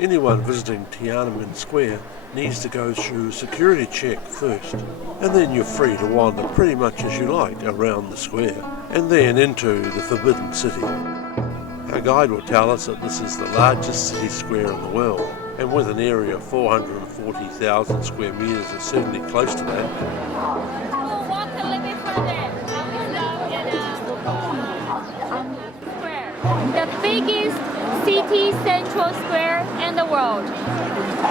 Anyone visiting Tiananmen Square needs to go through a security check first, and then you're free to wander pretty much as you like around the square, and then into the Forbidden City. Our guide will tell us that this is the largest city square in the world, and with an area of 440,000 square metres is certainly close to that. We'll walk a little bit further. The biggest city central square in the world,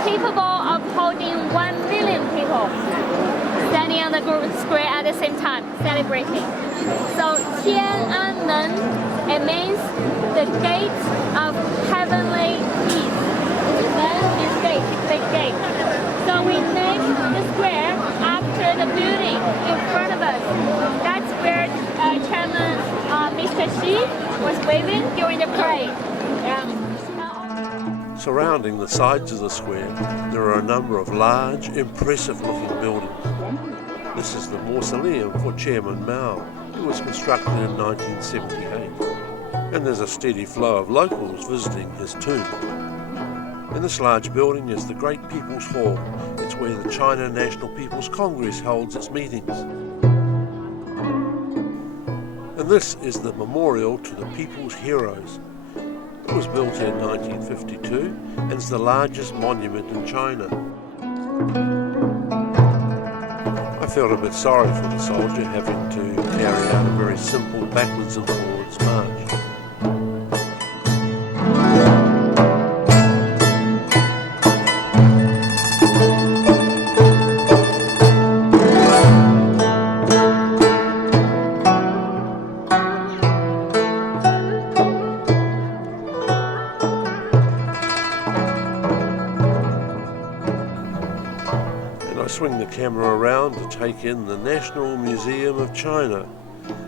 capable of holding 1 million people standing on the square at the same time, celebrating. So Tiananmen, it means the gate of heavenly peace. Men is gate, big gate. So we named the square after the building in front of us. That's where Chairman Mr. Xi was waving during the parade. Surrounding the sides of the square, there are a number of large, impressive-looking buildings. This is the mausoleum for Chairman Mao, who was constructed in 1978. And there's a steady flow of locals visiting his tomb. In this large building is the Great People's Hall. It's where the China National People's Congress holds its meetings. And this is the memorial to the People's Heroes. It was built in 1952 and is the largest monument in China. I felt a bit sorry for the soldier having to carry out a very simple backwards and forwards march. I swing the camera around to take in the National Museum of China,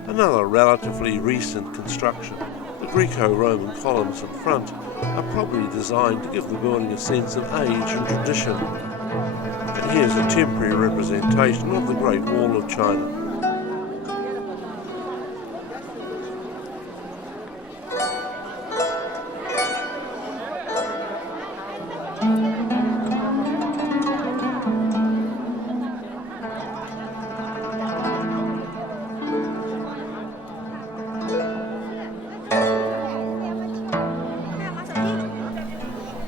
another relatively recent construction. The Greco-Roman columns in front are probably designed to give the building a sense of age and tradition. And here's a temporary representation of the Great Wall of China.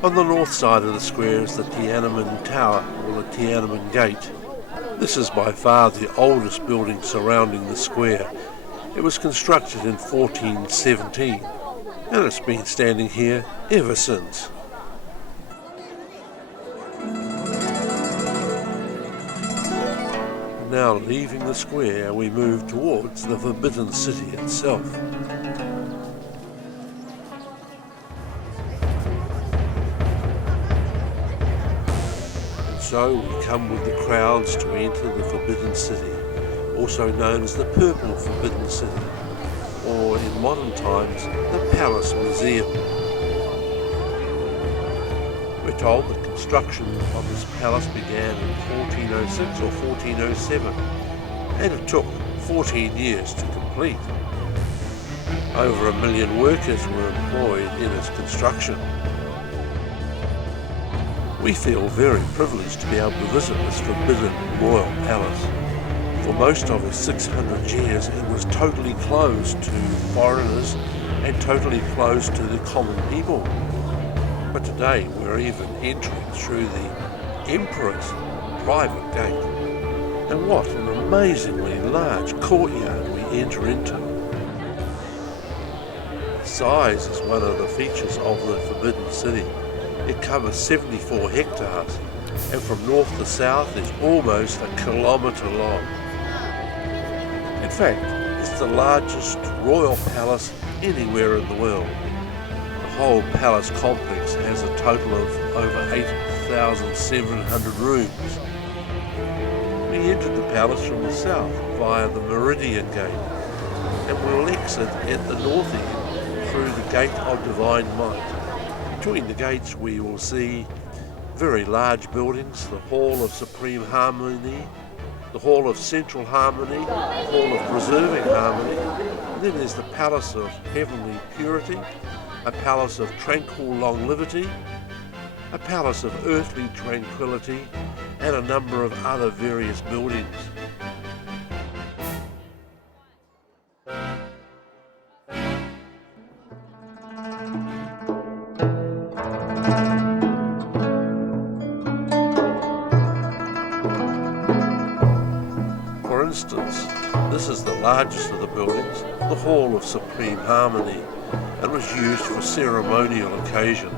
On the north side of the square is the Tiananmen Tower, or the Tiananmen Gate. This is by far the oldest building surrounding the square. It was constructed in 1417, and it's been standing here ever since. Now leaving the square, we move towards the Forbidden City itself. So we come with the crowds to enter the Forbidden City, also known as the Purple Forbidden City, or in modern times, the Palace Museum. We're told that construction of this palace began in 1406 or 1407, and it took 14 years to complete. Over 1 million workers were employed in its construction. We feel very privileged to be able to visit this forbidden royal palace. For most of its 600 years it was totally closed to foreigners and totally closed to the common people. But today we're even entering through the Emperor's private gate. And what an amazingly large courtyard we enter into. Size is one of the features of the Forbidden City. It covers 74 hectares, and from north to south is almost a kilometre long. In fact, it's the largest royal palace anywhere in the world. The whole palace complex has a total of over 8,700 rooms. We entered the palace from the south via the Meridian Gate, and we'll exit at the north end through the Gate of Divine Might. Between the gates we will see very large buildings, the Hall of Supreme Harmony, the Hall of Central Harmony, the Hall of Preserving Harmony, and then there's the Palace of Heavenly Purity, a Palace of Tranquil Longevity, a palace of earthly tranquility, and a number of other various buildings. For instance, this is the largest of the buildings, the Hall of Supreme Harmony, and was used for ceremonial occasions.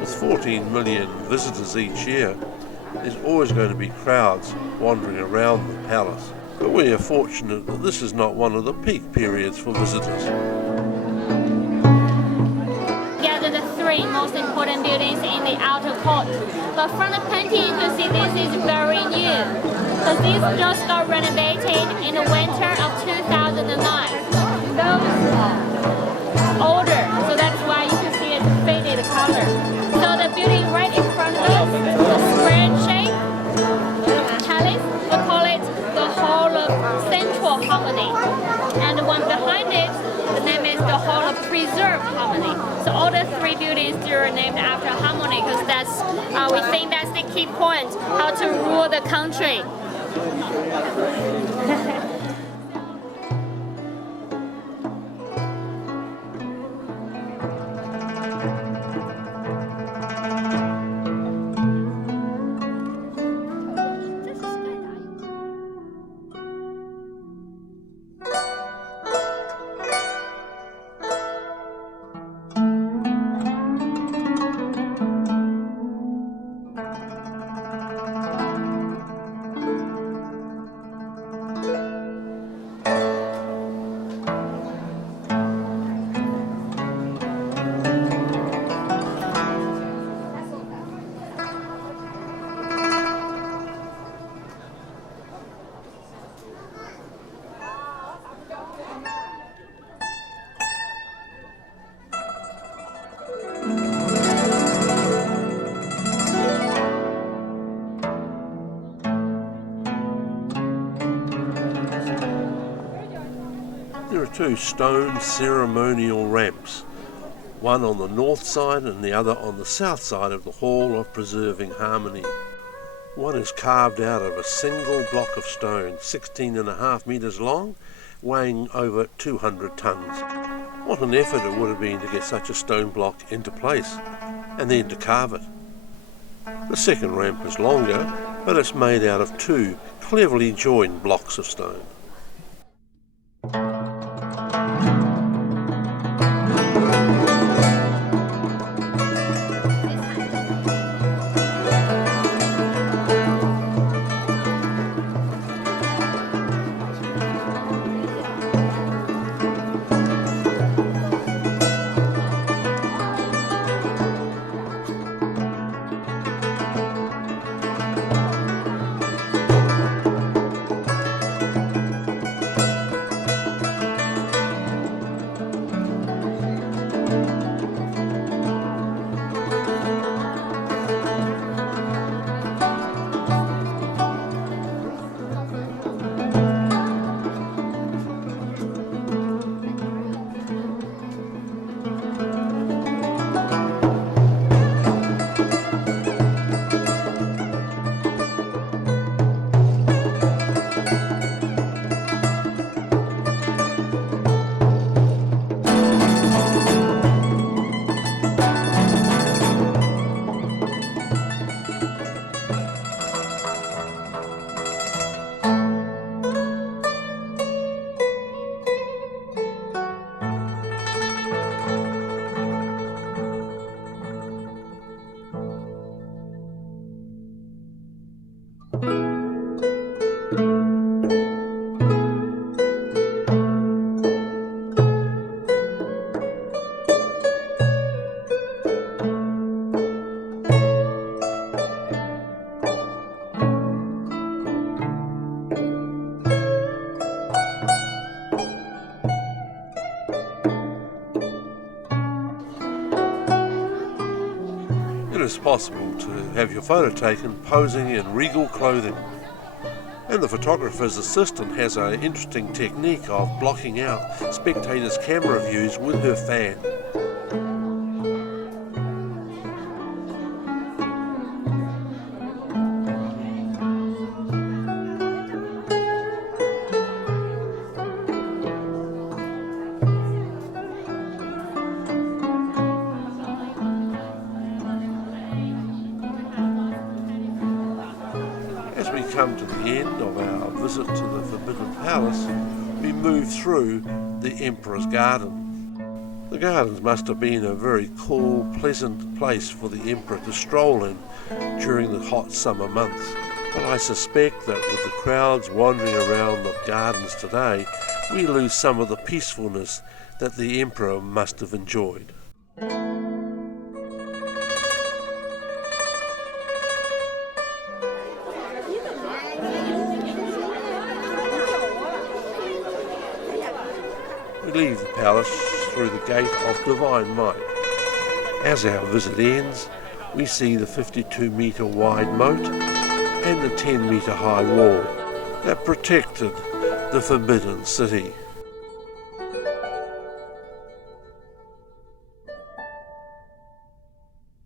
With 14 million visitors each year, there's always going to be crowds wandering around the palace, but we are fortunate that this is not one of the peak periods for visitors. Gather the three most important buildings in the outer court, but from the painting you can see this is very new, because this just got renovated in the winter of 2009. Those older, so that's why you can see it's faded color. So the building right in front of us, the square shape palace, we call it the Hall of Central Harmony. And the one behind it, the name is the Hall of Preserved Harmony. So all the three buildings are named after harmony, because that's we think that's the key point, how to rule the country. There are two stone ceremonial ramps, one on the north side and the other on the south side of the Hall of Preserving Harmony. One is carved out of a single block of stone, 16.5 metres long, weighing over 200 tonnes. What an effort it would have been to get such a stone block into place, and then to carve it. The second ramp is longer, but it's made out of two cleverly joined blocks of stone. It is possible to have your photo taken posing in regal clothing. And the photographer's assistant has an interesting technique of blocking out spectators' camera views with her fan. come to the end of our visit to the Forbidden Palace, we move through the Emperor's Garden. The gardens must have been a very cool, pleasant place for the Emperor to stroll in during the hot summer months. But I suspect that with the crowds wandering around the gardens today, we lose some of the peacefulness that the Emperor must have enjoyed. We leave the palace through the gate of Divine Might. As our visit ends, we see the 52-metre wide moat and the 10-metre high wall that protected the Forbidden City.